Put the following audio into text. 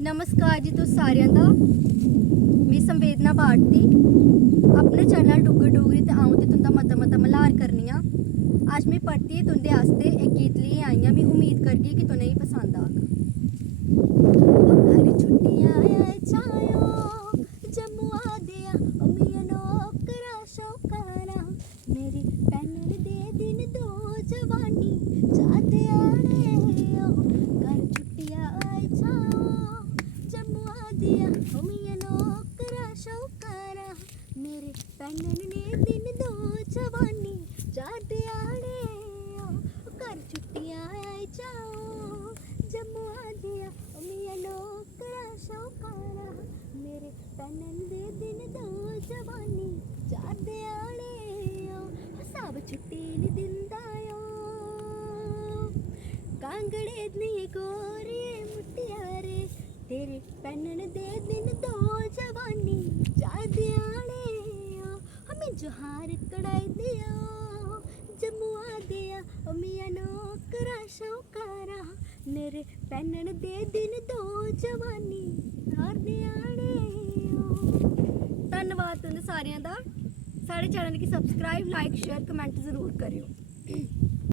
नमस्कार जी तुस सारेआं दा मैं संवेदना भारती अपने चैनल डुग्गर डोगरी ते आऊं ते तुंदा मता मता मल्हार करनी आं। अज्ज मैं परतियै तुंदे आस्ते एक गीत लेइयै आई आं। मैं उम्मीद करगी कि तुसेंगी पसंद आग। घर छुट्टियां आए चायो जम्मू आ दिया ओ मिया नौकरा शौकारा मेरी पैनल दे दिन दो जवानी जाते आने ओ घर छुट्टियां आए चायो जम्मू आ दिया ओ मिया नौकरा शौकारा मेरे पैनल ने दिन दो जवानी जाते आने ओ घर छुट्टियां आए चाओ जम्मू आ दिया ओ मिया नौकरा शौकारा मेरे पैनल दे दिन दो जवानी जाते आने ओ सब छुट्टी नहीं दिंदा ओ कांगड़े नहीं गोरिए मुटियारे तेरे पैनल दे दिन दो जवानी जाते आने ओ हमें जोहार कढ़ाई दिया जम्मू आ दिया ओ मिया नौकरा शौकारा मेरे पैनल दे दिन दो जवानी जाते आने ओ धन्नवाद तुंदे सारेआं दा। साढ़े चैनल गी सब्सक्राइब लाइक शेयर कमेंट जरूर करेओ।